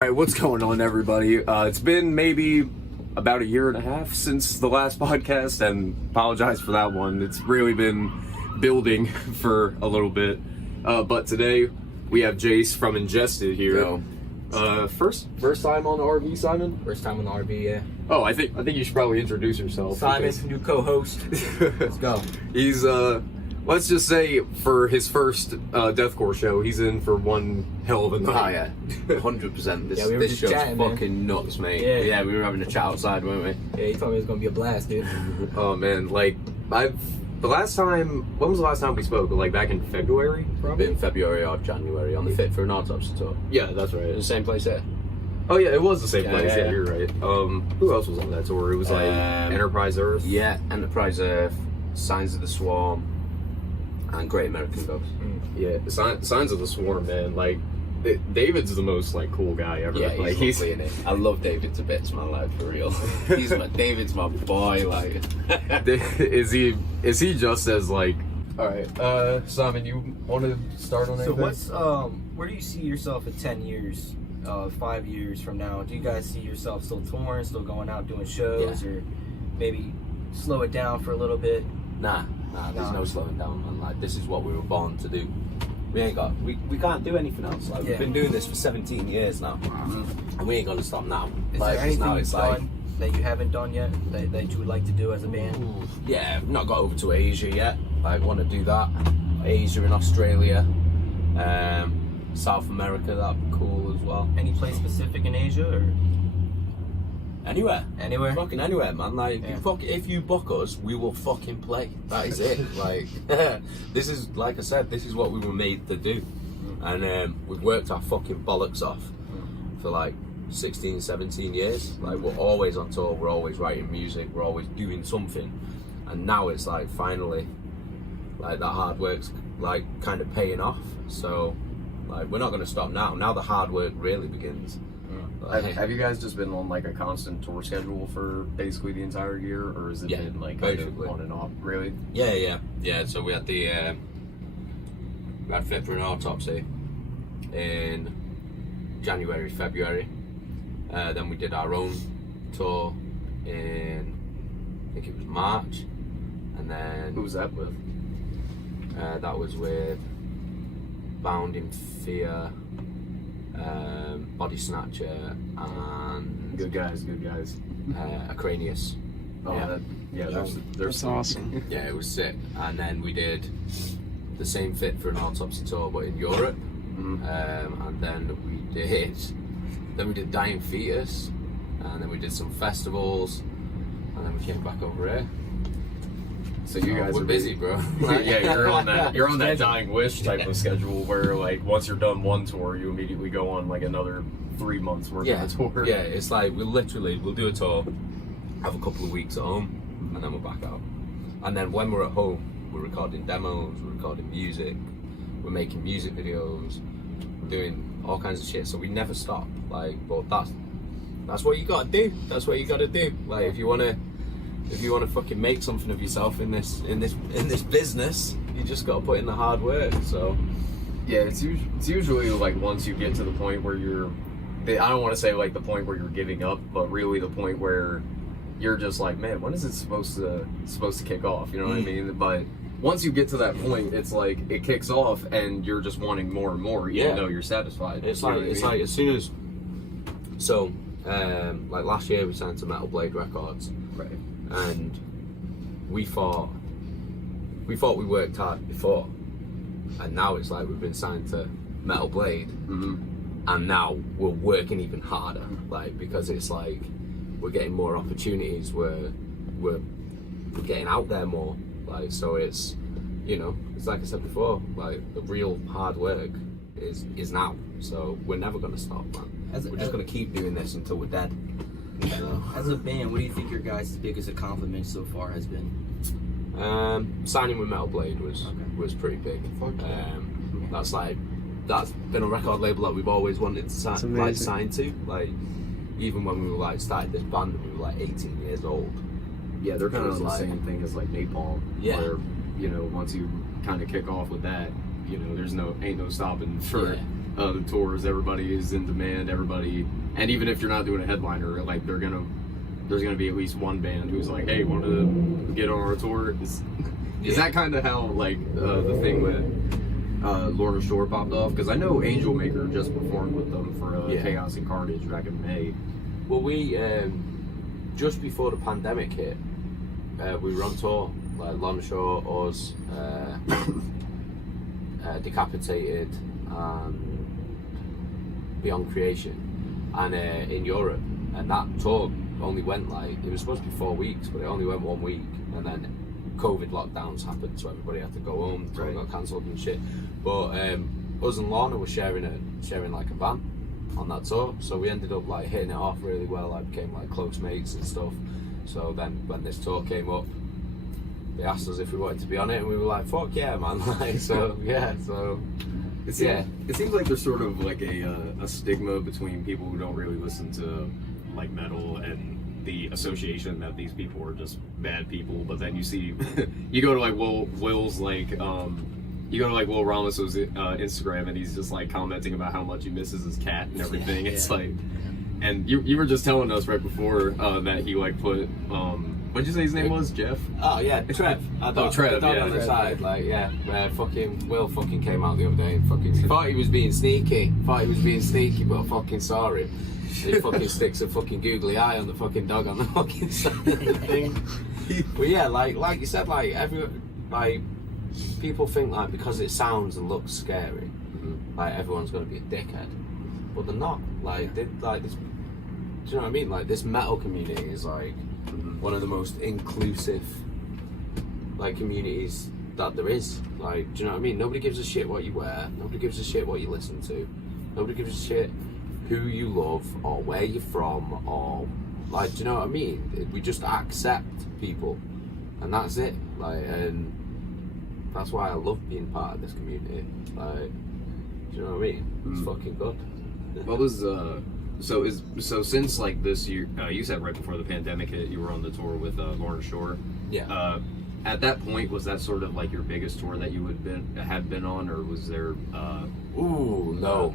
Alright, what's going on, everybody? It's been maybe about a year and a half since the last podcast, and apologize for that one. It's really been building for a little bit. But today, we have Jace from Ingested here. Yo. First time on the RV, Simon? First time on the RV, yeah. Oh, I think you should probably introduce yourself. Simon, new co-host. Let's go. He's, let's just say, for his first deathcore show, he's in for one hell of a night. Oh yeah, 100%. This, Yeah, we were this just show's chatting, fucking nuts, mate. Yeah, we were having a chat outside, weren't we? Yeah, he told me it was gonna be a blast, dude. Oh man, like when was the last time we spoke? Like back in February, probably? In February or January on the Fit for an Autopsy tour. Yeah, that's right. The same place here. Oh yeah, it was the same Yeah, place. yeah, Yeah, you're right. Who else was on that tour? It was like Enterprise Earth. Yeah, Enterprise Earth, Signs of the Swarm, and Great American Ghost. Yeah, Signs of the Swarm, man. Like David's the most like cool guy ever. Yeah, like, he's lovely, innit? I love David to bits, man. Like for real. David's my boy. Like, is he just as like? All right, Simon, you want to start on anything? So what's where do you see yourself in 10 years, 5 years from now? Do you guys see yourself still touring, still going out doing shows, or maybe slow it down for a little bit? Nah, there's no slowing down, man. Like, this is what we were born to do. We can't do anything else. Like, we've been doing this for 17 years now, and we ain't gonna stop now. Is like, there anything now you've it's like, done that you haven't done yet that you would like to do as a band? yeah, I've not got over to Asia yet. I want to do that. Asia and Australia, South America, that'd be cool as well. Any place specific in Asia or Anywhere. Fucking anywhere, man. Like, if you book us, we will fucking play. That is it. Like, this is, like I said, this is what we were made to do. And we've worked our fucking bollocks off for like 16, 17 years. Like, we're always on tour, we're always writing music, we're always doing something. And now it's like, finally, like, that hard work's like kind of paying off. So, like, we're not going to stop now. Now the hard work really begins. Have you guys just been on like a constant tour schedule for basically the entire year, or has it been like kind of on and off? Really? Yeah. So we had Fit for an Autopsy in January, February. Then we did our own tour in, I think it was March, and then who was that with? that was with Bound in Fear, Body Snatcher, and Good guys. Acranius. Oh, That's awesome. Yeah, it was sick. And then we did the same Fit for an Autopsy tour, but in Europe. And then we did Dying Fetus, and then we did some festivals, and then we came back over here. So you guys we're are busy, bro. Yeah, you're on that Dying Wish type of schedule where like once you're done one tour, you immediately go on like another 3 months worth of a tour. Yeah, it's like we'll do a tour, have a couple of weeks at home, and then we're back out. And then when we're at home, we're recording demos, we're recording music, we're making music videos, we're doing all kinds of shit. So we never stop. Like, but that's what you gotta do. That's what you gotta do. Like, if you wanna fucking make something of yourself in this business, you just gotta put in the hard work. So yeah, it's usually like once you get to the point where I don't want to say like the point where you're giving up, but really the point where you're just like, man, when is it supposed to kick off? You know what I mean? But once you get to that point, it's like it kicks off, and you're just wanting more and more, even though you're satisfied. It's like as soon as like last year we signed to Metal Blade Records, right? And we thought we worked hard before, and now it's like we've been signed to Metal Blade, and now we're working even harder, like, because it's like we're getting more opportunities, we're getting out there more, like, so it's, you know, it's like I said before, like the real hard work is now, so we're never gonna stop, man. We're just gonna keep doing this until we're dead. As a band, what do you think your guys' biggest accomplishment so far has been? Signing with Metal Blade was pretty big. That's been a record label that we've always wanted to sign to. Like, even when we were like started this band and we were like 18 years old. Yeah, they're kind of the same thing as like Napalm. Yeah. Where, you know, once you kind of kick off with that, you know, ain't no stopping for the tours. Everybody is in demand. Everybody, and even if you're not doing a headliner, like there's gonna be at least one band who's like, hey, want to get on our tour? Is that kind of how like the thing with Lorna Shore popped off? Because I know Angel Maker just performed with them for Chaos and Carnage back in May. Well, we just before the pandemic hit, we were on tour, like Lorna Shore, us, Decapitated, and Beyond Creation, and in Europe, and that tour only went like, it was supposed to be 4 weeks, but it only went 1 week, and then COVID lockdowns happened, so everybody had to go home. Tour got cancelled and shit. But us and Lorna were sharing like a van on that tour, so we ended up like hitting it off really well. I became like close mates and stuff. So then when this tour came up, they asked us if we wanted to be on it, and we were like, fuck yeah, man. Like, so yeah, so it seems like there's sort of like a stigma between people who don't really listen to like metal and the association that these people are just bad people. But then you see, you go to like Will's like you go to like Will Ramos's Instagram, and he's just like commenting about how much he misses his cat and everything. It's like, and you were just telling us right before that he like put what'd you say his name was? Jeff? Oh yeah, Trev. Trev. Yeah, on the side, like fucking Will fucking came out the other day and fucking thought he was being sneaky. But fucking saw him. He fucking sticks a fucking googly eye on the fucking dog on the fucking side of the thing. But yeah, like you said, like people think like because it sounds and looks scary, like everyone's gonna be a dickhead, but they're not. Like this, do you know what I mean? Like this metal community is like one of the most inclusive like communities that there is. Like, do you know what I mean? Nobody gives a shit what you wear. Nobody gives a shit what you listen to. Nobody gives a shit who you love or where you're from, or like, do you know what I mean? We just accept people, and that's it. Like, and that's why I love being part of this community. Like, do you know what I mean? It's fucking good. What was so since like this year, you said right before the pandemic hit, you were on the tour with Lorna Shore. Yeah. At that point, was that sort of like your biggest tour that you had been on, or was there? No.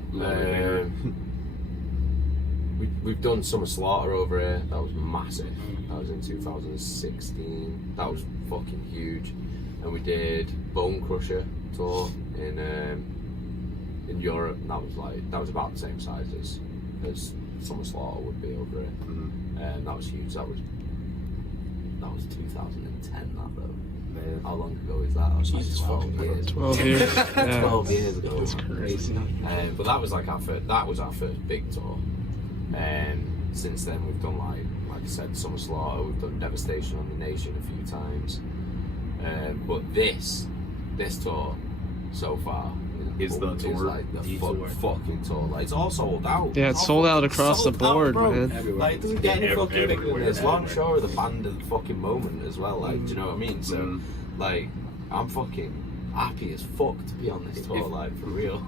We've done Summer Slaughter over here. That was massive. That was in 2016. That was fucking huge. And we did Bone Crusher tour in Europe. And that was about the same size as Summer Slaughter would be over here. And that was huge. That was 2010. That though. Man, how long ago is that? Jesus, like 12 years. 12 years. Yeah. 12 years ago. That's crazy. But that was like our first big tour. Since then we've done like I said, Summer Slaughter, we've done Devastation on the Nation a few times. But this tour so far is the tour, like the fucking tour. Like, it's all sold out. Yeah, it's sold out across the board, man. Everywhere. Like, it doesn't get any fucking bigger than this. Lorna Shore are the band of the fucking moment as well. Like, do you know what I mean? So, like, I'm fucking happy as fuck to be on this tour, like, for real.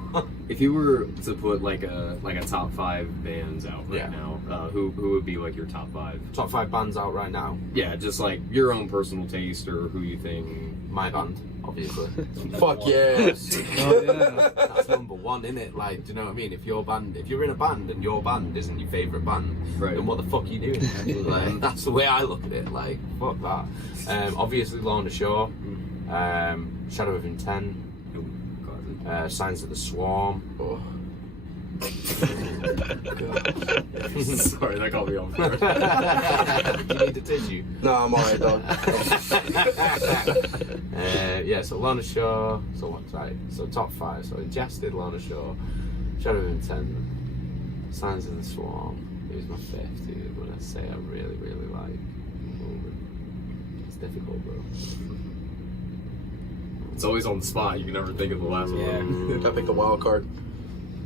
If you were to put like a top 5 bands out right now, who would be like your top 5? Top 5 bands out right now? Yeah, just like your own personal taste, or who you think. My band, obviously. Fuck yes. Oh yeah. That's number one, innit? Like, do you know what I mean? If you're in a band and your band isn't your favourite band, then what the fuck are you doing? Like, that's the way I look at it. Like, fuck that. Obviously, Lorna Shore, Shadow of Intent, Signs of the Swarm. Oh. Sorry, that caught me off guard. Do you need a tissue? No, I'm alright, dog. So Lorna Shore, so what's right? So top 5, so Ingested, Lorna Shore, Shadow of Intent, Signs of the Swarm. Who's my fifth, dude? When I say I really, really like. It's difficult, bro. It's always on the spot. You can never think of the last one. I picked the wild card.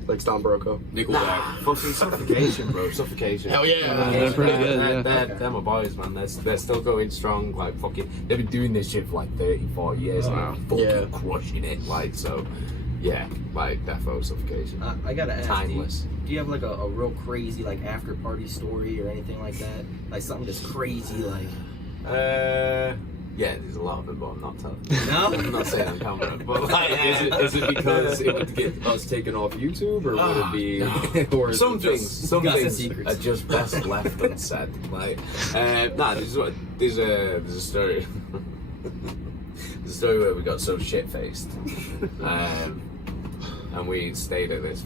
Like Stone Broco. Nickelback. Fucking Suffocation, bro. Suffocation. Hell yeah. They're pretty good, They're my boys, man. They're still going strong. Like, fucking, they've been doing this shit for like 30, 40 years now. Fucking crushing it. Like, so, yeah. Like, defo Suffocation. I gotta ask, Timeless. do you have like a real crazy like after party story or anything like that? Like something that's crazy, like... Yeah, there's a lot of them, but I'm not telling you. No? I'm not saying on camera, but like, Is it because it would get us taken off YouTube, or would it be? Or is some it things, just- some got some things secrets. are just best left unsaid. Like, there's a story. There's a story where we got so shit faced, and we stayed at this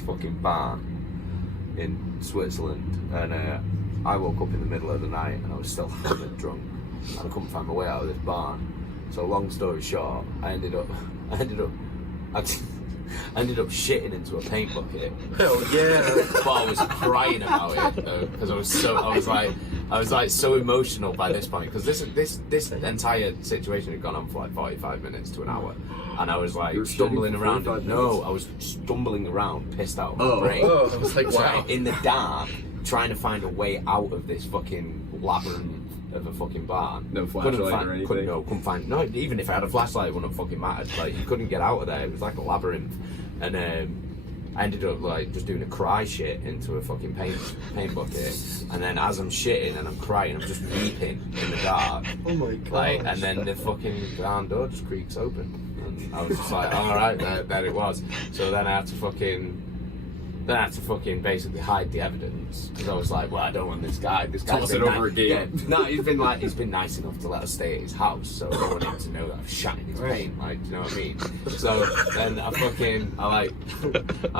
fucking bar in Switzerland, and I woke up in the middle of the night and I was still hammered drunk, and I couldn't find my way out of this bar. So long story short, I ended up shitting into a paint bucket. Hell yeah. But I was crying about it because I was so emotional by this point, because this entire situation had gone on for like 45 minutes to an hour, and I was like You were stumbling shitting for around. 45 No, minutes? I was stumbling around, pissed out of my Oh. brain. Oh, I was like, wow. In the dark, trying to find a way out of this fucking labyrinth of a fucking barn. No flashlight or anything? Couldn't find. No, even if I had a flashlight, it wouldn't have fucking mattered. Like, you couldn't get out of there. It was like a labyrinth, and I ended up like just doing a cry shit into a fucking paint bucket, and then as I'm shitting and I'm crying, I'm just weeping in the dark. Oh my god. Like, and then the fucking barn door just creaks open, and I was just like, all right, there it was. So then I had to fucking basically hide the evidence, because I was like, well, I don't want this guy. This guy's Toss been it over a gate. Yeah, no, he's been nice enough to let us stay at his house, so I don't want him to know that I've shat in his paint. Like, do you know what I mean? So then I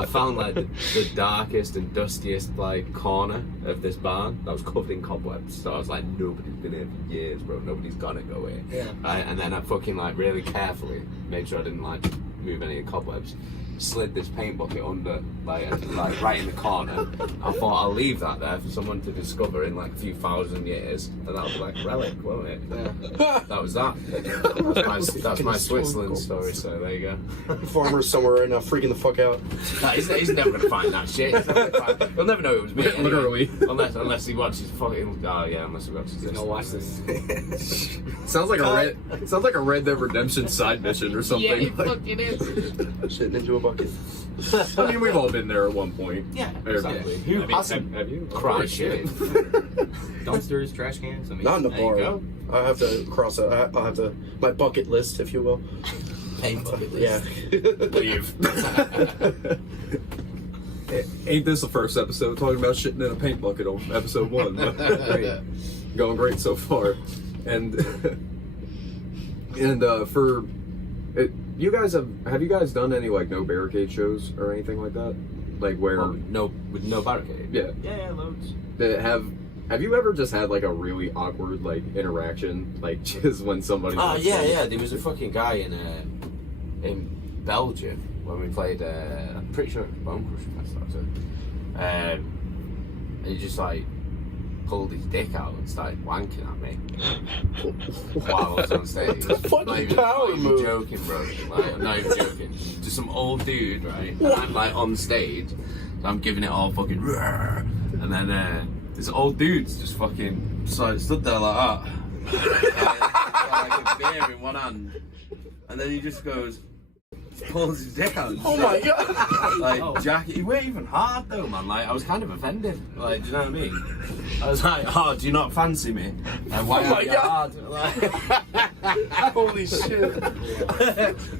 found like the darkest and dustiest like corner of this barn that was covered in cobwebs. So I was like, nobody's been here for years, bro. Nobody's gonna go here. Yeah. Right? And then I fucking like really carefully made sure I didn't like move any of the cobwebs. Slid this paint bucket under, like right in the corner. I thought I'll leave that there for someone to discover in like a few thousand years, and that'll be like a relic, won't it? That was that. That's my Switzerland story. So there you go. Farmer's somewhere right now, freaking the fuck out. No, he's never gonna find that shit. He'll never know it was me. Anyway. Literally. Unless he watches fucking. Oh yeah, unless he watches this. Gonna watch this. Sounds like a Red Dead Redemption side mission or something. Yeah, it fucking is. Shitting into a bucket. I mean, we've all been there at one point. Yeah, Or- exactly. Have you? Cry shit. Dumpsters, trash cans. I mean, Not in the There you bar. go. I have to cross it. I'll have to, my bucket list, if you will. Paint bucket Yeah. list. Leave. Ain't this the first episode talking about shitting in a paint bucket on episode 1? Great. Going great so far. And for it, you guys have you guys done any like no barricade shows or anything like that? Like where With no barricade. yeah, Yeah, loads. that have you ever just had like a really awkward like interaction, like just when somebody Oh was yeah, like- yeah. There was a fucking guy in Belgium when we played. I'm pretty sure it was Bone Crushing Festival. He just like pulled his dick out and started wanking at me while I was on stage. Fucking power move. Joking, bro. Like, I'm not even joking. Just some old dude, right? And I'm like on stage, so I'm giving it all fucking, and then this old dude's just fucking stood there like that, like a beer in one hand, and then he just goes. Pulls his dick out. Oh my god. Like, Jackie, he weren't even hard though, man. Like, I was kind of offended. Like, do you know what I mean? I was like, oh, do you not fancy me? Like, why Oh my are you God. hard? Like, Holy shit.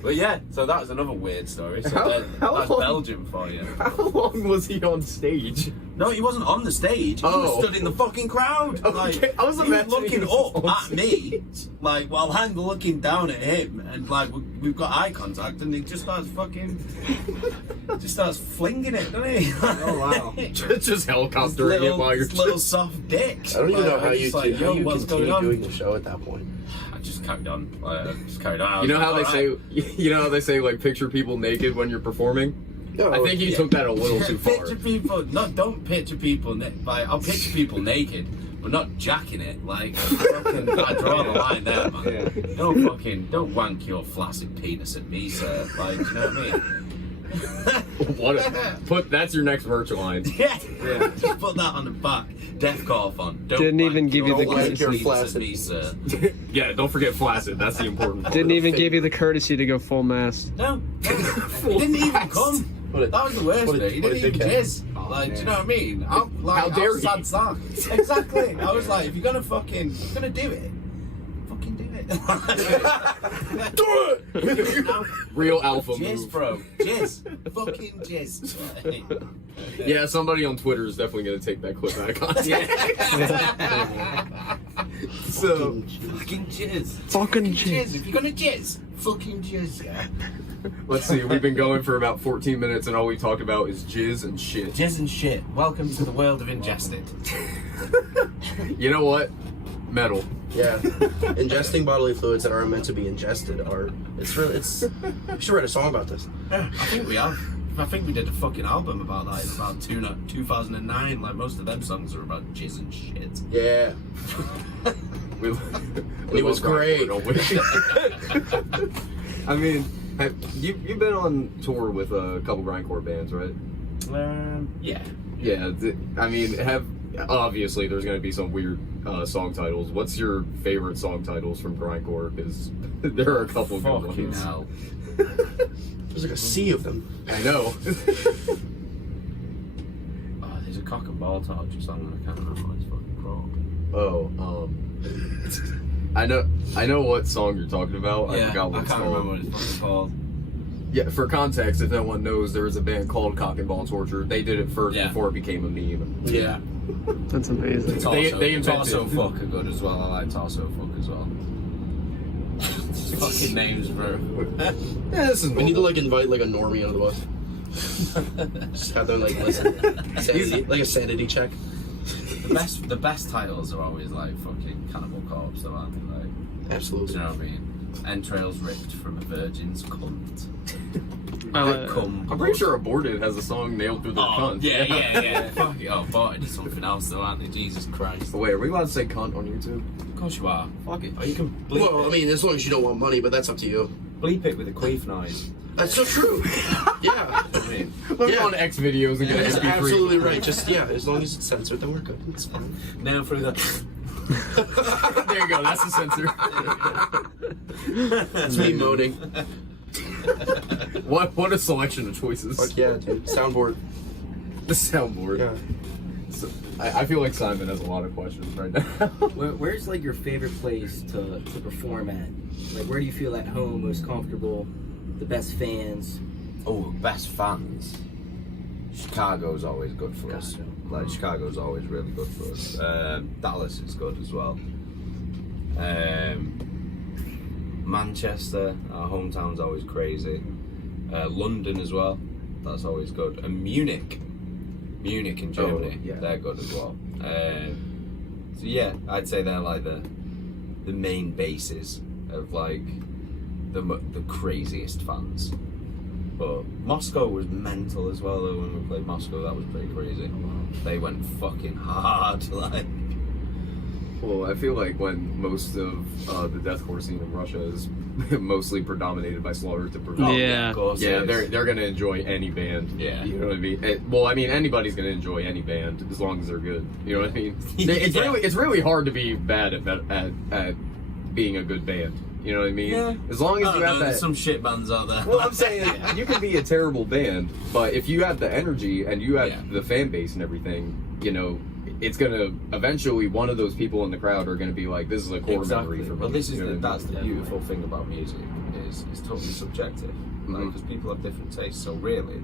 but yeah, so that was another weird story. So How that's long- Belgium for you. How long was he on stage? No, he wasn't on the stage. He Oh. was stood in the fucking crowd. Like, Okay, I was he was imagining looking he was up on at me, like, while I'm looking down at him, and like we've got eye contact, and he just starts flinging it, doesn't he? Oh wow. Just helicoptering it while you're little soft dick. I don't even know how you, like, how you what's going continue on? doing the show at that point. I just carried on. I just carried on. I You was know how like, they say, you know how they say, like picture people naked when you're performing. No, I think he took that a little too far. Picture people. Don't picture people. I'll picture people naked, but not jacking it. Like, fucking, I draw the line there, man. Don't wank your flaccid penis at me, sir. Like, do you know what I mean? That's your next virtual line. Yeah. Just put that on the back. Deathcore font. Don't Didn't even wank give you your the flaccid courtesy. penis at me, sir. Yeah, don't forget flaccid. That's the important part. Didn't even give you the courtesy to go full mast. No. It didn't even come. That was the worst what a- bit. He what a didn't even dickhead. jizz. Like, do you know what I mean? How dare he? sad song. Exactly. I was like, if you're gonna do it, fucking do it. Do it! Real alpha Jizz, move. bro. Jizz. Fucking jizz. Yeah, somebody on Twitter is definitely gonna take that clip back on. So Fucking jizz. Fucking Jizz. If you're gonna jizz, fucking jizz, yeah. let's see, we've been going for about 14 minutes and all we talk about is jizz and shit. Jizz and shit. Welcome to the world of Ingested. You know what? Metal. Yeah. Ingesting bodily fluids that aren't meant to be ingested it's we should write a song about this. I think we have. I think we did a fucking album about that in about 2009. Like, most of them songs are about jizz and shit. Yeah. We, It was great. don't we? I mean, you've been on tour with a couple grindcore bands, right? Yeah. Yeah. I mean, obviously there's going to be some weird song titles. What's your favorite song titles from grindcore? Because there are a couple of good Fucking ones. hell. There's like a sea of them. I know. Oh, there's a cock and ball torch song. I can't remember what it's fucking called. Oh, I know what song you're talking about. I forgot what I it's can't called. remember what it's fucking called. Yeah, for context, if no one knows, there was a band called Cock and Ball Torture. They did it first Yeah. before it became a meme. Yeah. That's amazing. They invented- Torso Fuck are good as well. I like Torso Fuck as well. Fucking names, bro. Yeah, this is We need to like invite like a normie on the bus. Just have them like listen. Sanity, like a sanity check. The best titles are always like fucking Cannibal Corpse, though, aren't they? Like, do Absolutely. you know what I mean? Entrails ripped from a virgin's cunt. Cum. I'm pretty sure Aborted has a song nailed through their cunt. Yeah. Fuck it. Oh, Aborted is something else, though, aren't they? Jesus Christ. Wait, are we allowed to say cunt on YouTube? Of course you are. Fuck it. Oh, you can bleep Well, I it. mean, as long as you don't want money, but that's up to you. Bleep it with a queef noise. That's so true. Yeah. I mean, Let me Yeah. on X videos and get an That's MP3. absolutely right. Just as long as it's censored, then we're good. It's fine. now through the. There you go, that's the censor. That's me moaning. What a selection of choices. Fuck yeah, dude. Soundboard. The soundboard. Yeah. So, I feel like Simon has a lot of questions right now. Where's like your favorite place to perform at? Like, where do you feel at home, most comfortable, the best fans? Oh, best fans. Chicago's always good for us. Chicago. Like, Chicago's always really good for us. Dallas is good as well. Manchester, our hometown's always crazy. London as well, that's always good. And Munich in Germany, yeah. they're good as well. So yeah, I'd say they're like the main bases of like the craziest fans. But Moscow was mental as well though. When we played Moscow, that was pretty crazy. They went fucking hard, like. Well, I feel like when most of the deathcore scene in Russia is mostly predominated by Slaughter to Prevail. Yeah. Of course, Yeah, it is. they're gonna enjoy any band. Yeah. You know what I mean? Well, I mean anybody's gonna enjoy any band as long as they're good. You know what I mean? Yeah. It's really hard to be bad at being a good band. You know what I mean? Yeah. As long as I don't you have know, that. there's some shit bands out there. Well, I'm saying you can be a terrible band, but if you have the energy and you have Yeah. the fan base and everything, you know, it's gonna eventually one of those people in the crowd are gonna be like, "This is a core Exactly. memory for me." Well, this is You know what I mean? that's the beautiful thing about music is it's totally subjective. Like, Mhm. because people have different tastes. So really,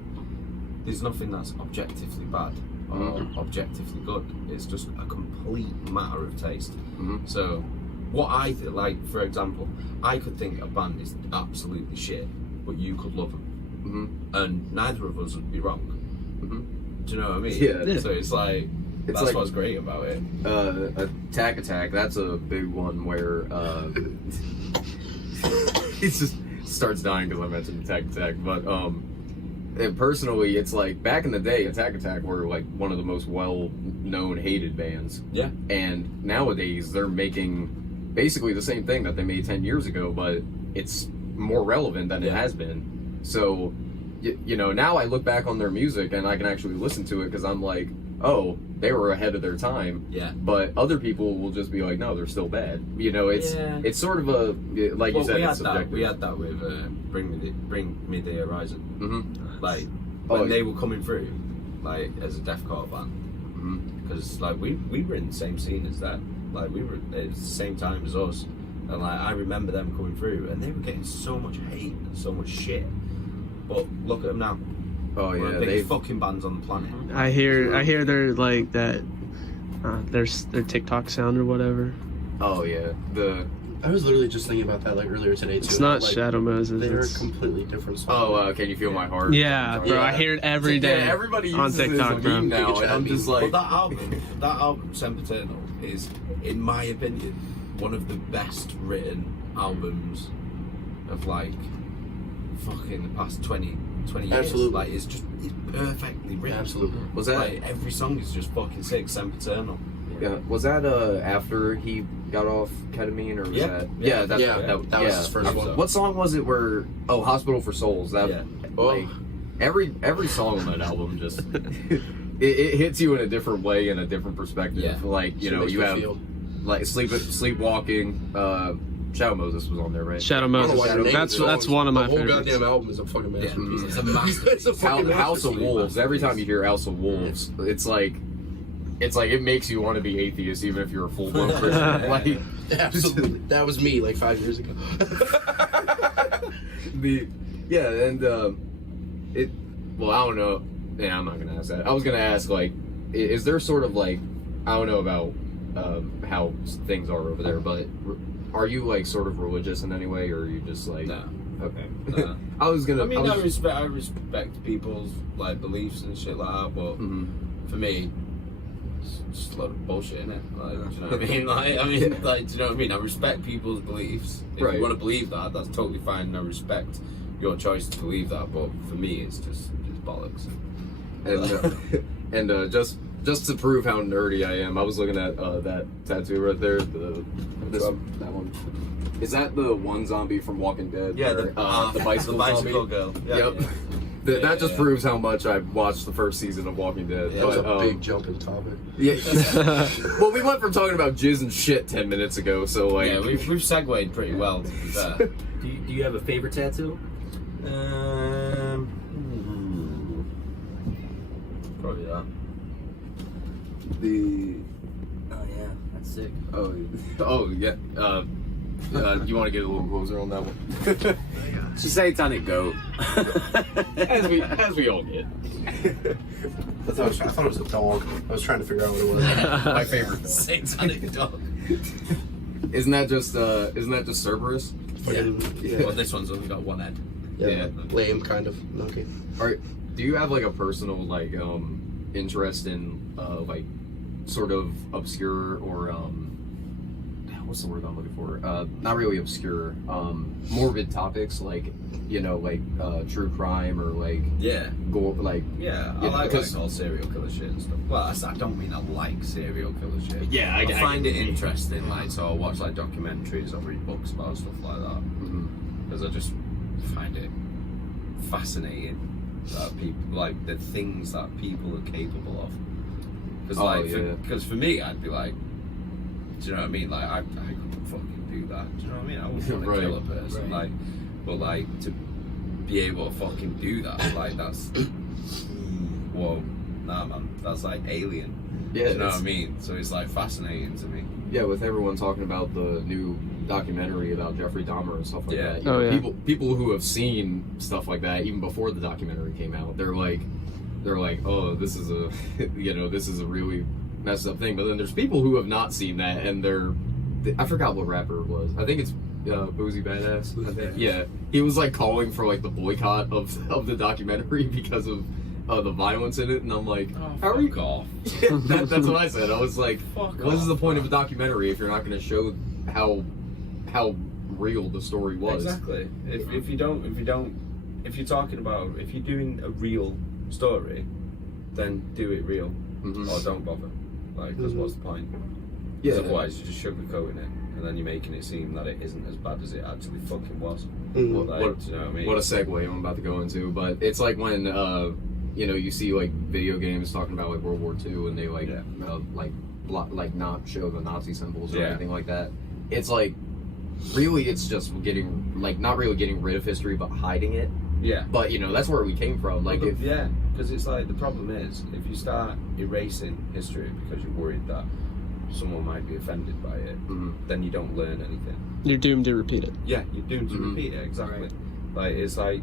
there's nothing that's objectively bad or Mhm. objectively good. It's just a complete matter of taste. Mhm. So, what I feel like, for example, I could think a band is absolutely shit, but you could love them, Mhm. and neither of us would be wrong. Mhm. Do you know what I mean? Yeah. So it's like that's like- what's great about it. Attack. That's a big one where he just starts dying because I mentioned Attack. But and personally, it's like back in the day, Attack were like one of the most well-known, hated bands. Yeah. And nowadays, they're making basically the same thing that they made 10 years ago, but it's more relevant than it has been. So, you know, now I look back on their music and I can actually listen to it because I'm like, oh, they were ahead of their time. Yeah. But other people will just be like, no, they're still bad. You know, it's sort of a, like you said, it's subjective. We had that with Bring Me the Horizon. Mm-hmm. Like, when they were coming through, like as a deathcore band, because like we were in the same scene as them, like we were at the same time as us, and like I remember them coming through, and they were getting so much hate and so much shit. But look at them now. Oh One of yeah, the they biggest fucking bands on the planet. I hear they're like that. Their TikTok sound or whatever. Oh yeah, I was literally just thinking about that like earlier today too. It's not like, Shadow Moses. They're a It's, completely different song. oh can you feel my heart? yeah, bro. I hear it every day. Yeah, everybody on uses it TikTok, as a meme bro. now, and I'm just like, But that album, Sempiternal, is, in my opinion, one of the best written albums of like fucking the past 20 years. Absolutely. Like it's perfectly written. Absolutely. was that Like every song is just fucking sick. Sempiternal. yeah, was that after he got off ketamine or was Yeah. that Yeah, that's, that was his first one. What song was it where Hospital for Souls? That Yeah. like every song on that album just it hits you in a different way and a different perspective. Yeah. Like you know Makes you me have feel. like sleepwalking. Shadow Moses was on there, right? Shadow I don't know Moses. why your name is That's so- one of my The whole favorites. goddamn album is a fucking masterpiece. It's a masterpiece. It's a fucking House of masterpiece. Wolves. Every time you hear House of Wolves, it's like it makes you want to be atheist even if you're a full blown Christian. Like Absolutely. That was me like 5 years ago. well, I don't know. Yeah, I'm not gonna ask that. I was gonna ask like, is there sort of like, I don't know about how things are over there, but are you like sort of religious in any way, or are you just like? No. Okay. No. I was gonna. I mean, I respect people's like beliefs and shit like that, but for me, it's just a lot of bullshit, innit? Like, do you know what I mean? Like, do you know what I mean? I respect people's beliefs. If Right. you want to believe that, that's totally fine, and I respect your choice to believe that. But for me, it's just bollocks. And just to prove how nerdy I am, I was looking at that tattoo right there. That one. Is that the one zombie from Walking Dead? Yeah, Or, the bicycle zombie. girl. Yeah, Yep. yeah. That just proves how much I watched the first season of Walking Dead. Yeah, That was But, a big jump in topic. Yeah. Well, we went from talking about jizz and shit 10 minutes ago, so like. Yeah, we've segued pretty well. To be fair. Do you have a favorite tattoo? Probably that. Oh yeah, that's sick. Oh yeah. You want to get a little closer on that one? She's satanic goat. as we all get. I thought it was a dog. I was trying to figure out what it was. My favorite. Satanic dog. Isn't that just Cerberus? Yeah. Well, this one's only got one head. Yeah. Lame, kind of. Okay. Do you have like a personal like interest in like sort of obscure or what's the word I'm looking for? Not really obscure, morbid topics like like true crime or like gore, like Yeah, I like all serial killer shit and stuff. Well, I don't mean I like serial killer shit. Yeah, I find it interesting. Like, so I'll watch like documentaries, I'll read books about stuff like that because I just find it fascinating that people like the things that people are capable of. Because for me, I'd be like, do you know what I mean? Like, I couldn't fucking do that. Do you know what I mean? I wouldn't want to Right. kill a person. Right. Like, but like to be able to fucking do that, like that's whoa, nah, man, that's like alien. Yeah, Do you know what it's- I mean? So it's like fascinating to me. Yeah, with everyone talking about the new documentary about Jeffrey Dahmer and stuff like Yeah. that. Oh, yeah. People who have seen stuff like that even before the documentary came out, they're like, oh, this is a, this is a really messed up thing. But then there's people who have not seen that, and I forgot what rapper it was. I think it's Boozy Badass. I think. Yeah, he was like calling for like the boycott of the documentary because of the violence in it, and I'm like, how are you? Off. That's what I said. I was like, Fuck what is the off, point man. of a documentary if you're not going to show how real the story was? Exactly. If you're doing a real story, then do it real, Mhm. or don't bother. Like, because what's the point? Yeah. 'Cause otherwise, you're just sugarcoating it, and then you're making it seem that it isn't as bad as it actually fucking was. Mhm. Like, What- do you know what I mean? What a segue I'm about to go into, but it's like when you see like video games talking about like World War II, and they like like not show the Nazi symbols or Yeah. anything like that. It's like really, it's just getting like not really getting rid of history, but hiding it. Yeah. But you know, that's where we came from. Like, if because it's like the problem is if you start erasing history because you're worried that someone might be offended by it, then you don't learn anything. You're doomed to repeat it. Yeah, you're doomed to repeat it, exactly. Right. Like, it's like,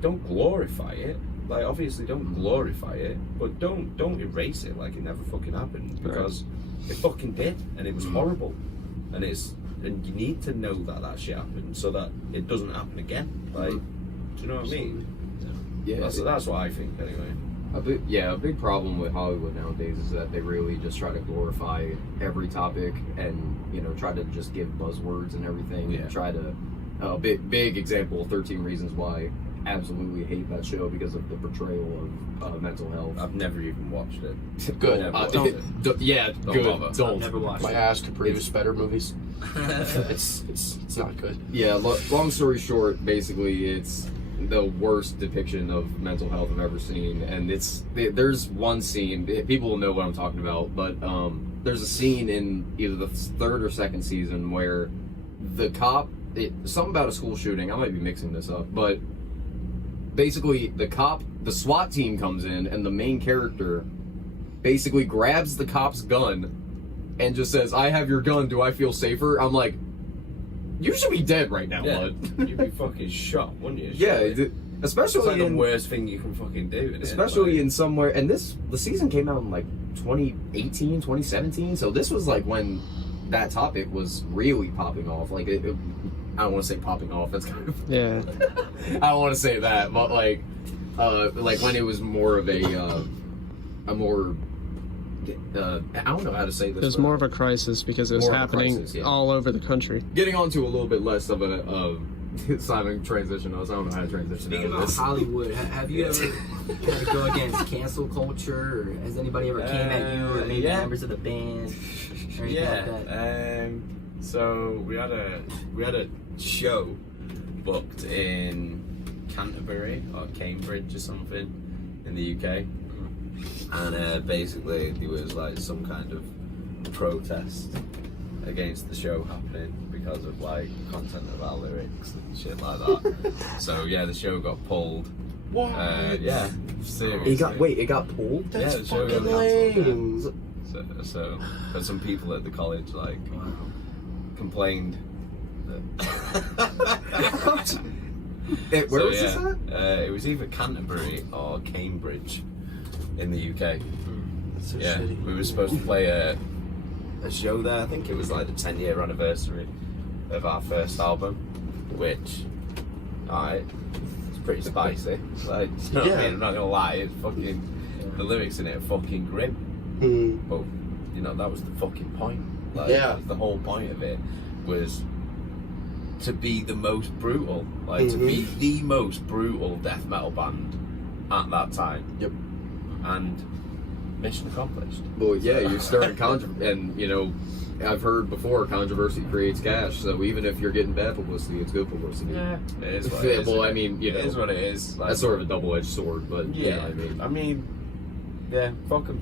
don't glorify it. Like, obviously don't glorify it, but don't erase it like it never fucking happened, because it fucking did, and it was horrible. And you need to know that shit happened so that it doesn't happen again. Like, do you know what I mean? Yeah. That's what I think, anyway. A big problem with Hollywood nowadays is that they really just try to glorify every topic and, you know, try to just give buzzwords and everything and try to, big example, 13 Reasons Why. Absolutely hate that show because of the portrayal of mental health. I've never even watched it. Good. Don't good. Bother. Don't. I've never watched My it. ass could produce better movies. It's not good. Yeah, long story short, basically it's the worst depiction of mental health I've ever seen, and there's one scene, people will know what I'm talking about, but there's a scene in either the third or second season where the cop, something about a school shooting, I might be mixing this up, but basically the SWAT team comes in and the main character basically grabs the cop's gun and just says, "I have your gun, do I feel safer?" I'm like, you should be dead right now, bud. You'd be fucking shot, wouldn't you? Yeah, especially it's like in the worst thing you can fucking do. Especially in somewhere, and the season came out in like 2018, 2017, so this was like when that topic was really popping off. Like, I don't want to say popping off, that's kind of... Yeah. I don't want to say that, but like when it was more of a more... I don't know how to say this. It was more of a crisis because it was happening all over the country. Getting on to a little bit less of a Simon transition. I don't know how to transition. Speaking about Hollywood, have you ever had to go against cancel culture, or has anybody ever came at you, or maybe members of the band, or anything like that? So we had a show booked in Canterbury or Cambridge or something in the UK. And basically there was like some kind of protest against the show happening because of like content of our lyrics and shit like that. So yeah, the show got pulled. What? Yeah, seriously. It got pulled? That's the show fucking got lame. cancelled, yeah. So but some people at the college like complained that Where was this at? It was either Canterbury or Cambridge in the UK. So yeah, shitty. we were supposed to play a show there. I think it was like the 10-year anniversary of our first album, which, alright, it's pretty spicy. Like, you know what I mean? I'm not gonna lie, it's fucking, the lyrics in it are fucking grim. But, you know, that was the fucking point. Like, the whole point of it was to be the most brutal, like to be the most brutal death metal band at that time. Yep. And mission accomplished. Well, yeah, you started controversy, and you know, I've heard before, controversy creates cash. So even if you're getting bad publicity, it's good publicity. Yeah, it is what it is. Well, I mean, you know, it is what it is. Like, that's sort of a double-edged sword, but yeah, you know what I mean, yeah, fuck them.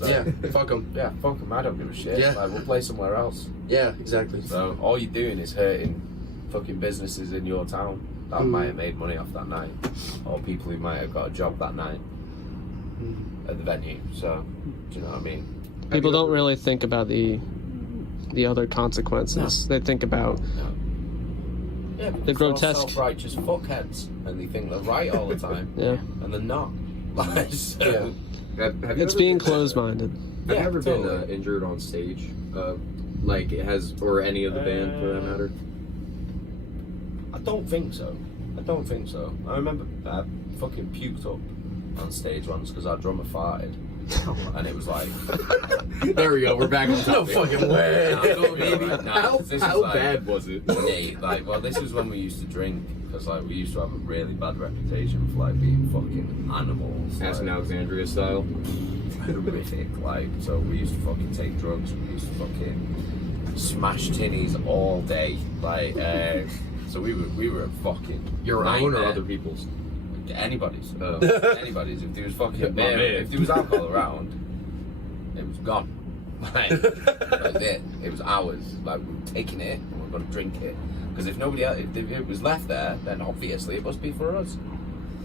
So, Yeah, fuck them. Yeah, fuck them. I don't give a shit. Yeah. Like, we'll play somewhere else. Yeah, exactly. So all you're doing is hurting fucking businesses in your town that might have made money off that night, or people who might have got a job that night at the venue. So, do you know what I mean? People don't really think about the other consequences. They think about the grotesque. Self-righteous fuckheads, and they think they're right all the time. Yeah. And they're not. Like, so, Have you It's ever being been, closed-minded. Have you ever totally. been injured on stage? Like it has, or any of the band for that matter? I don't think so. I remember I fucking puked up on stage once because our drummer farted. And it was like... There we go, we're back on topic. No fucking way. How bad was it? Yeah, like, well, this was when we used to drink, because like we used to have a really bad reputation for like being fucking animals. Asking like, Alexandria style. horrific. Like, so we used to fucking take drugs. We used to fucking smash tinnies all day. Like, so we were a fucking Your own or nightmare. other people's? Anybody's. Oh. Anybody's. If there was fucking if there was alcohol around, it was gone. Like, that was it. It was ours. Like, we were taking it and we were going to drink it. Because if nobody else, if it was left there, then obviously it must be for us.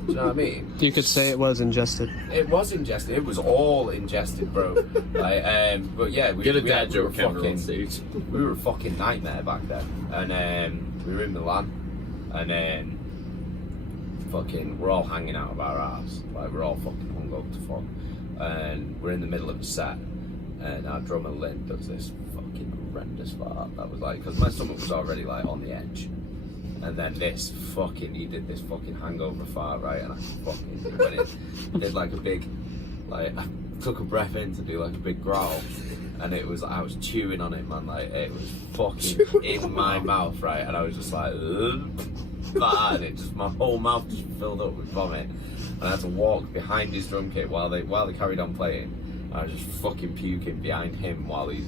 Do you know what I mean? You could say it was ingested. It was ingested. It was all ingested, bro. But yeah, we Get a we dad we joke were counter fucking, on stage. We were a fucking nightmare back then, and we were in Milan, and then fucking we're all hanging out of our ass, like we're all fucking hung up to fuck, and we're in the middle of a set, and our drummer Lynn does this fucking horrendous fart. That was like, because my stomach was already like on the edge. And then he did this fucking hangover fart, right? And I fucking went in, did like a big, like, I took a breath in to do like a big growl. And it was, I was chewing on it, man. Like, it was fucking in my mouth, right? And I was just like, and it just, my whole mouth just filled up with vomit. And I had to walk behind his drum kit while they carried on playing. I was just fucking puking behind him while he's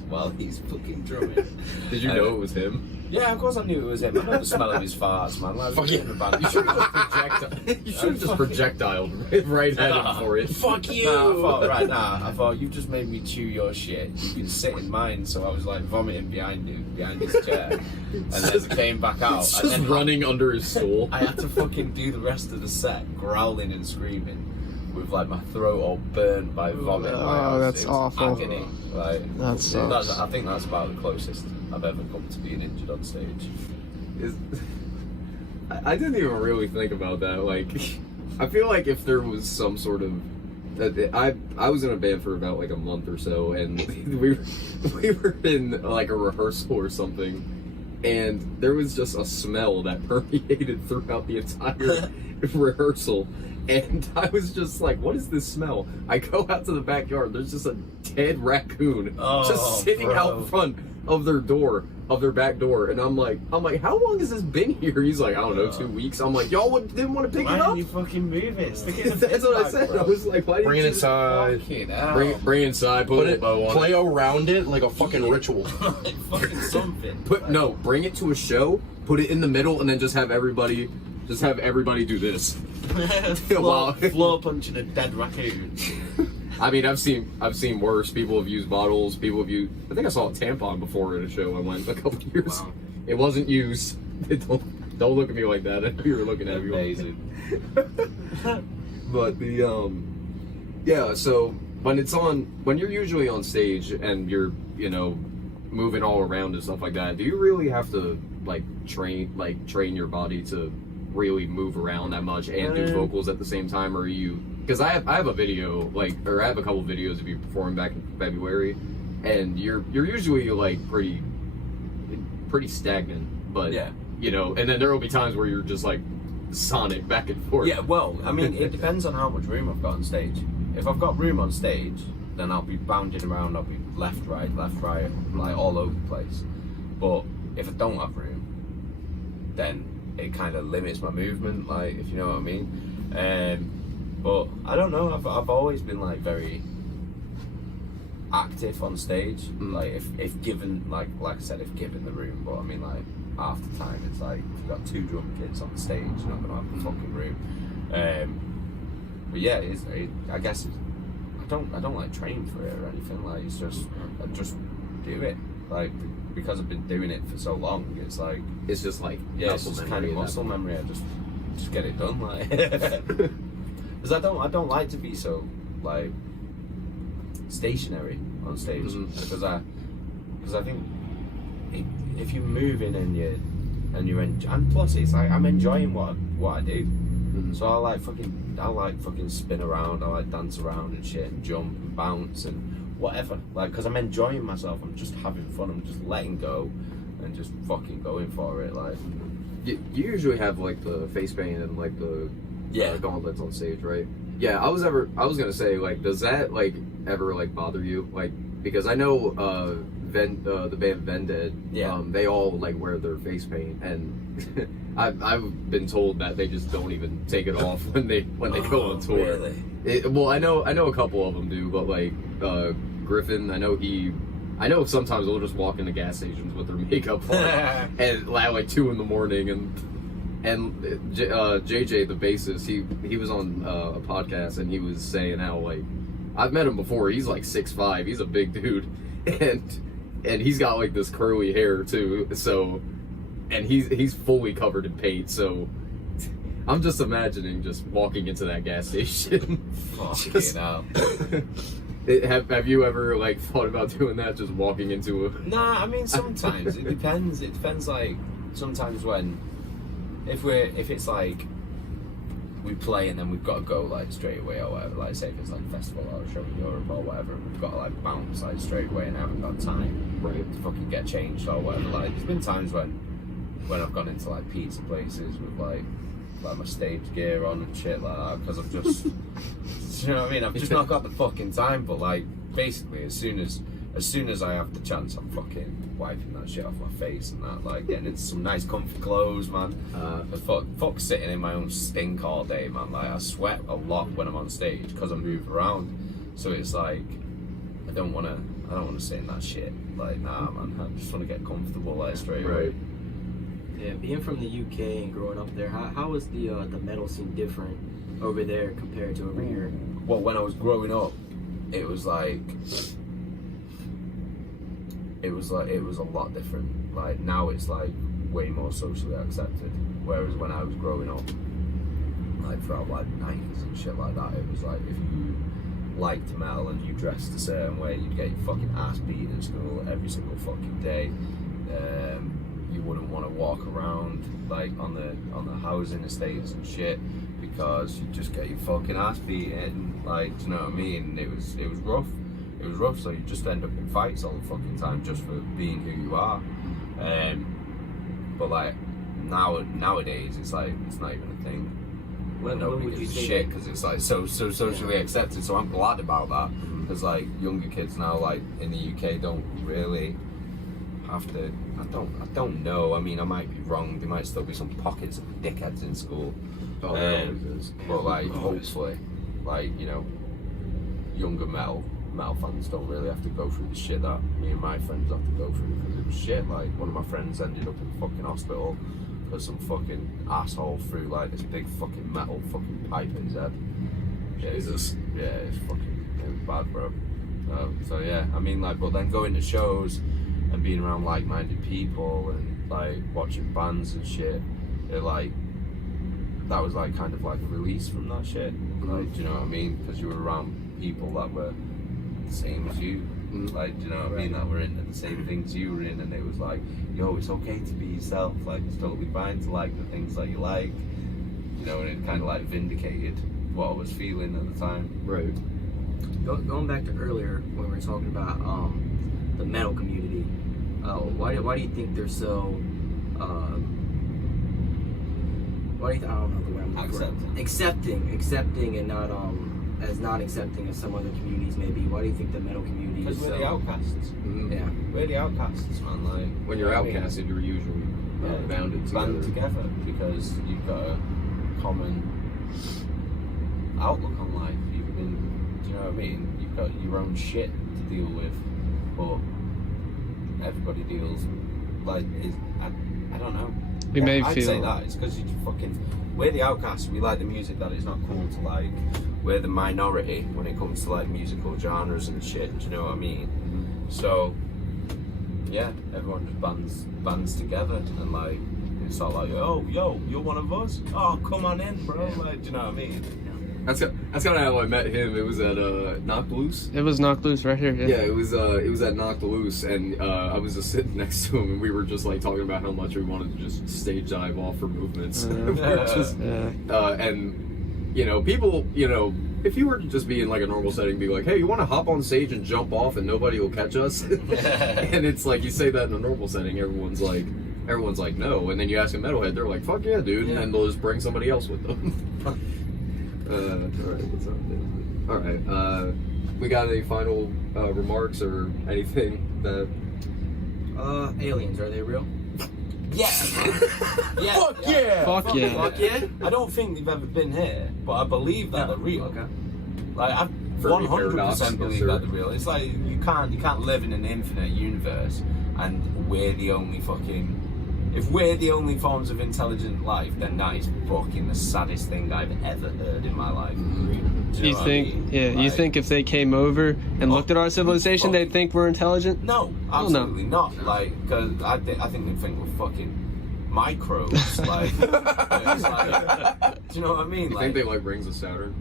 fucking drumming. Did you know it was him? Yeah, of course I knew it was him. I know the smell of his farts, man. Like, Fuck yeah. You should have just projectiled right at him for it. Fuck you! I thought you just made me chew your shit. You can sit in mine, so I was like vomiting behind his chair, and then came back out. It's and just then running under his stool. I had to fucking do the rest of the set growling and screaming, with like my throat all burned by vomit. Oh, that's awful. Agony. Like, That sucks. I think that's about the closest I've ever come to being injured on stage. I didn't even really think about that. Like, I feel like if there was some sort of, I was in a band for about like a month or so, and we were in like a rehearsal or something, and there was just a smell that permeated throughout the entire rehearsal. And I was just like, what is this smell? I go out to the backyard, there's just a dead raccoon just sitting out front of their back door. And I'm like, how long has this been here? He's like, I don't know, 2 weeks. I'm like, y'all didn't want to pick it up? Why didn't you fucking move it? Stick it in the That's what I said. bro. I was like, why didn't Bring you it inside. Bring it inside, put a bow on Play it. around it like a fucking ritual. Fucking something. Bring it to a show, put it in the middle, and then just have everybody do this. Floor punching a dead raccoon. I mean, I've seen worse. People have used bottles. People have used. I think I saw a tampon before at a show I went a couple of years. Wow. It wasn't used. Don't look at me like that. I know you were looking at me. Amazing. But yeah. So when you're usually on stage and you're moving all around and stuff like that, do you really have to train your body to really move around that much and do vocals at the same time? Or are you, because I have a video I have a couple videos of you performing back in February, and you're usually like pretty stagnant, but Yeah. and then there will be times where you're just like sonic back and forth. Yeah, well, I mean, it depends on how much room I've got on stage. If I've got room on stage, then I'll be bounding around, I'll be left, right, like all over the place. But if I don't have room, then it kind of limits my movement, like, if you know what I mean. But I don't know, I've always been like very active on stage. Like if given, like I said, if given the room. But I mean, like, half the time it's like, if you've got 2 drum kits on stage, you're not gonna have the fucking room. But yeah, I guess I don't like train for it or anything. Like, it's just I just do it, like, because I've been doing it for so long. It's like, It's just like it's just kind of muscle memory. I just get it done, like. Because I don't like to be so like stationary on stage, because I think if you're moving and you're and plus it's like I'm enjoying what I do. So I like fucking spin around, I like dance around and shit and jump and bounce and whatever, like, because I'm enjoying myself, I'm just having fun, I'm just letting go and just fucking going for it, like. You usually have like the face paint and like the gauntlets on stage, right? Yeah, I was gonna say, like, does that like ever like bother you? Like, because I know the band Vended, they all like wear their face paint, and I've been told that they just don't even take it off when they go on tour. Really? Well, I know a couple of them do, but like Griffin, I know sometimes they'll just walk into gas stations with their makeup on and at like 2 a.m. and JJ, the bassist, he was on a podcast and he was saying how, like, I've met him before, he's like 6'5", he's a big dude, and he's got like this curly hair too, so and he's fully covered in paint. So I'm just imagining just walking into that gas station. Fucking hell. Have you ever like thought about doing that? Just walking into a... Nah, I mean sometimes it depends. It depends. Like sometimes when if it's like we play and then we've got to go like straight away or whatever. Like say if it's like a festival or a show in Europe or whatever, and we've got to like bounce like straight away and I haven't got time to fucking get changed or whatever. Like there's been times when I've gone into like pizza places with like my stage gear on and shit like that because I've just you know what I mean, I've just not got the fucking time. But like basically as soon as I have the chance, I'm fucking wiping that shit off my face and that, like getting into some nice comfy clothes, man. Fuck sitting in my own stink all day, man. Like I sweat a lot when I'm on stage because I move around, so it's like I don't want to sit in that shit. Like nah, man, I just want to get comfortable like straight away. Yeah, being from the UK and growing up there, how is the metal scene different over there compared to over here? Well, when I was growing up, it was a lot different. Like now it's like way more socially accepted. Whereas when I was growing up, like throughout like the 90s and shit like that, it was like if you liked metal and you dressed a certain way, you'd get your fucking ass beat in school every single fucking day. You wouldn't want to walk around like on the housing estates and shit because you just get your fucking ass beat in. Like, do you know what I mean? It was rough. It was rough. So you just end up in fights all the fucking time just for being who you are. But like nowadays, it's like it's not even a thing. Nobody gives a shit because it's like so socially accepted. So I'm glad about that because like younger kids now, like in the UK, don't really have to. I don't know. I mean, I might be wrong. There might still be some pockets of dickheads in school. But like, hopefully, like you know, younger metal fans don't really have to go through the shit that me and my friends have to go through because it was shit. Like one of my friends ended up in fucking hospital because some fucking asshole threw like this big fucking metal fucking pipe in his head. Jesus. Yeah, it was bad, bro. So yeah, I mean like, but then going to shows and being around like-minded people and like watching bands and shit, it like that was like kind of like a release from that shit. Like, do you know what I mean? Because you were around people that were the same as you. Like, do you know what I mean? That were into the same things you were in, and it was like, yo, it's okay to be yourself. Like, it's totally fine to like the things that you like. You know, and it kind of like vindicated what I was feeling at the time. Right. Going back to earlier when we were talking about the metal community, why do you think they're so? Why do you I don't know the word I'm looking for. Accepting, and not as not accepting as some other communities may be. Why do you think the metal community is? Because we're the outcasts. Yeah, we're the outcasts, man. Like when you're outcasted, you're usually bounded together because you've got a common outlook on life. You've been, do you know what I mean? You've got your own shit to deal with, but everybody deals like I don't know. I'd say that it's because we're the outcasts. We like the music that it's not cool to like. We're the minority when it comes to like musical genres and shit. Do you know what I mean? So yeah, everyone just bands together and like it's all like, oh, yo, you're one of us. Oh, come on in, bro. Like, do you know what I mean? That's kind of how I met him. It was at Knocked Loose. It was Knocked Loose right here. Yeah, it was at Knocked Loose, and I was just sitting next to him, and we were just like talking about how much we wanted to just stage dive off for movements. And you know, people, you know, if you were to just be in like a normal setting, be like, hey, you want to hop on stage and jump off, and nobody will catch us, and it's like you say that in a normal setting, everyone's like no, and then you ask a metalhead, they're like, fuck yeah, dude, and then they'll just bring somebody else with them. Alright, what's up, dude? Alright, we got any final remarks or anything that... aliens, are they real? Yeah! Yeah! Fuck yeah! Fuck yeah! I don't think they've ever been here, but I believe that they're real. Okay. Like, I 100% believe that they're real. It's like, you can't live in an infinite universe and we're the only fucking... If we're the only forms of intelligent life, then that is fucking the saddest thing I've ever heard in my life. You think, you think if they came over and looked at our civilization, they'd think we're intelligent? No, absolutely not. Like, because I think they think we're fucking microbes. Like, it's like, do you know what I mean? You think they like rings of Saturn?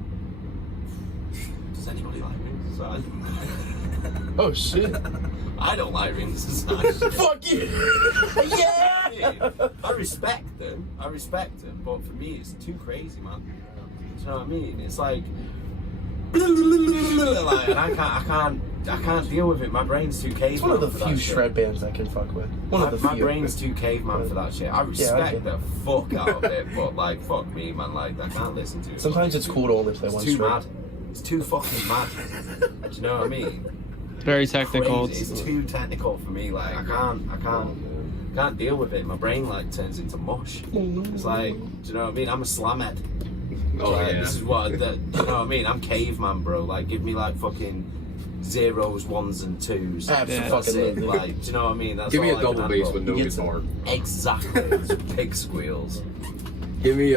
Does anybody like rings of Saturn? Oh shit. I don't like rings of Saturn. Fuck you. Yeah. I respect them, but for me it's too crazy, man. Do you know what I mean? It's like, and I can't deal with it. My brain's too caveman. It's one of the for few that shit. shred bands I can fuck with. One of the My few. brain's too caveman for that shit. I respect get the fuck out of it, but like, fuck me, man. Like, I can't listen to it. Sometimes it's cool to only play It's one too string. mad. It's too fucking mad. Do you know what I mean? Very technical. Crazy. It's too technical for me. Like, I can't deal with it. My brain like turns into mush. It's like, do you know what I mean? I'm a slam head. Oh Like, yeah. This is what, do you know what I mean? I'm caveman, bro. Like, give me like fucking zeros, ones, and twos. That's it. Absolutely. Like, do you know what I mean? That's Give me all a I double can bass handle. with no He gets guitar. Exactly. It's pig squeals. Give me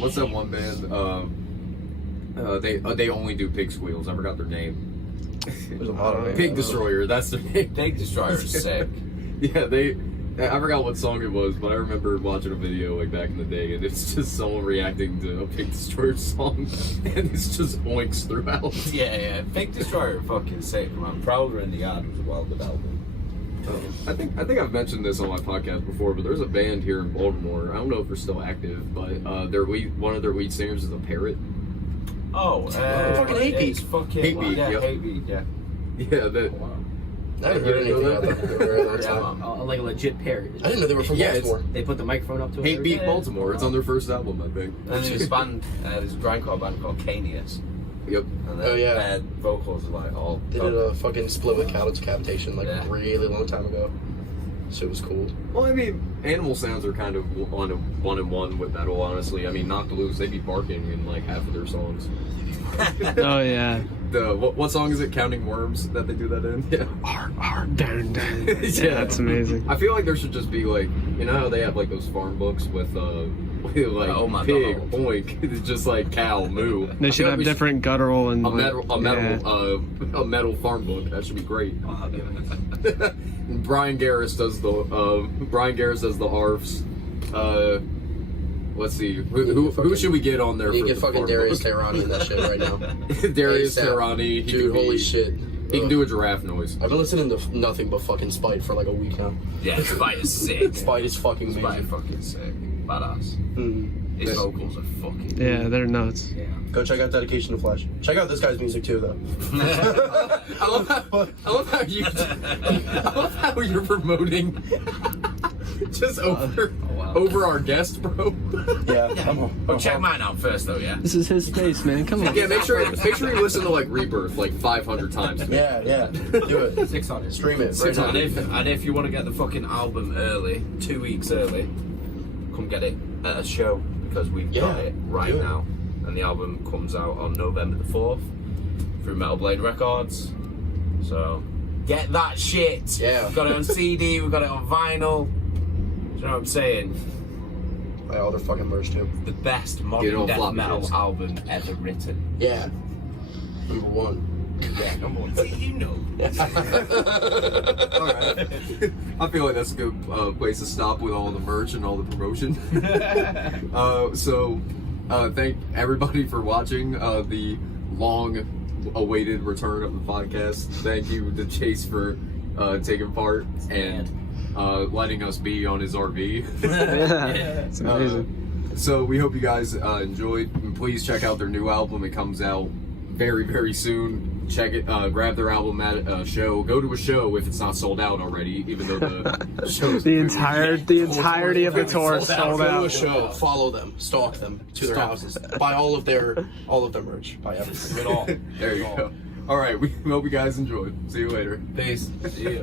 what's that one band? They only do pig squeals. I forgot their name. There's a lot of Pig Destroyer. That's their name. Pig Destroyer is sick. Yeah, I forgot what song it was, but I remember watching a video like back in the day, and it's just someone reacting to a Pig Destroyer song, and it's just oinks throughout. Yeah. Pig Destroyer fucking sick, man. Prowler in the Yard was a well good album. I think I've mentioned this on my podcast before, but there's a band here in Baltimore. I don't know if they're still active, but one of their lead singers is a parrot. Oh, fucking Hate Beat. It's fucking Hate Beat, yeah, yep. Hate Beat, yeah. Yeah, that. I didn't hear anything about that for a very long Yeah, time. man. Like a legit parrot. I didn't know they were from Yeah, it's- Baltimore. They put the microphone up to it. Hate Beat Yeah. Baltimore. It's on their first album, I think. And there's this band, there's a grindcore band called Canius. Yep. And Oh, yeah. their vocals are like all. They did a fucking split with Cow Decapitation like Yeah. a really long time ago. Shit was cool. Well, I mean, Animal Sounds are kind of on a one-on-one with metal, honestly. I mean, Knocked Loose, they be barking in like half of their songs. Oh yeah. What song is it? Counting Worms that they do that in? Yeah. Dun, dun. Yeah. That's amazing. I feel like there should just be like, you know how they have like those farm books with like Oh my pig, God. oink, it's just like cow, moo. They I should feel like have we different guttural and a like, metal farm book. That should be great. I'll give it a- And Brian Garris does the arfs. Let's see. Who should we get on there? You for get the fucking farm Darius book? Tehrani in that shit right now. Darius ASAP. Tehrani. He Dude, can holy be, shit. He can do a giraffe noise. I've been listening to nothing but fucking Spite for like a week now. Yeah, Spite is sick. Spite is fucking Spite amazing. is fucking sick. Badass. His vocals are fucking. yeah, they're nuts. Yeah. Go check out Dedication to Flash. Check out this guy's music too, though. I love how you're promoting just over our guest, bro. Yeah. But check mine out first, though. Yeah. This is his space, man. Come on. Yeah, make sure you listen to like Rebirth like 500 times. Yeah. Do it. 600. Stream it. Six Right now. hundred. And if you want to get the fucking album early, 2 weeks early, come get it at a show because we've got Yeah, it right do it. now. And the album comes out on November the 4th through Metal Blade Records. So get that shit. Yeah. We've got it on CD, we've got it on vinyl. Do you know what I'm saying? Buy all their fucking merch too. The best Get it modern on death floppy metal disks. album ever written. Yeah. Number one. Yeah, number one. See, you know. All right. I feel like that's a good place to stop with all the merch and all the promotion. So thank everybody for watching the long-awaited return of the podcast. Thank you to Jace for taking part and letting us be on his RV. It's amazing. So we hope you guys enjoyed. And please check out their new album. It comes out very, very soon. Check it. Grab their album at a show. Go to a show if it's not sold out already. Even though the show is The entirety of the tour is sold Go to a out. show. Follow them. Stalk them to their houses. Buy all of their merch. Buy everything. Good all. There you go. All right. We hope you guys enjoyed. See you later. Peace. See ya.